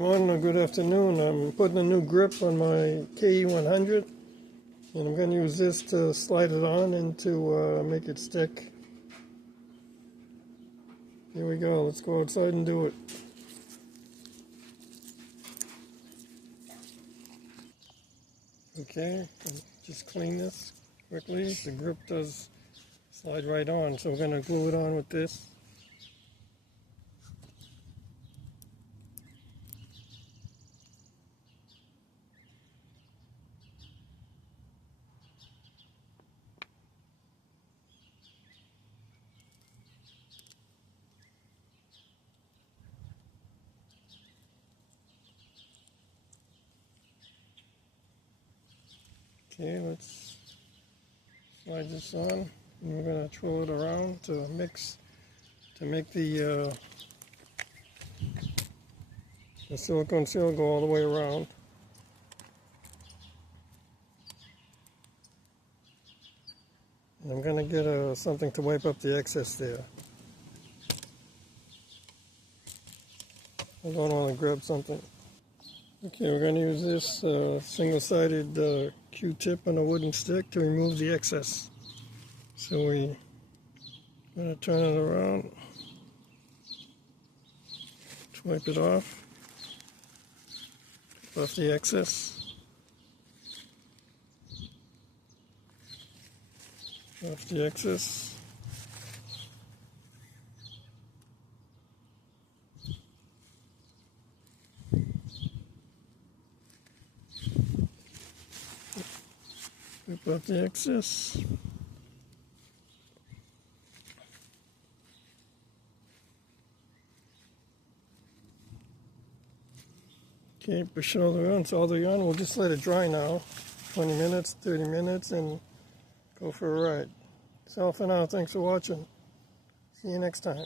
Good afternoon. I'm putting a new grip on my KE100 and I'm going to use this to slide it on and to make it stick. Here we go. Let's go outside and do it. Okay, just clean this quickly. The grip does slide right on, so we're going to glue it on with this. Okay, let's slide this on, and we're going to twirl it around to make the silicone seal go all the way around. And I'm going to get something to wipe up the excess there. I don't want to grab something. Okay, we're going to use this single-sided Q-tip on a wooden stick to remove the excess. So we're going to turn it around, wipe it off the excess, off the excess. Wipe out the excess. Okay, push it all the way on. It's all the way on. We'll just let it dry now. 20 minutes, 30 minutes, and go for a ride. That's all for now. Thanks for watching. See you next time.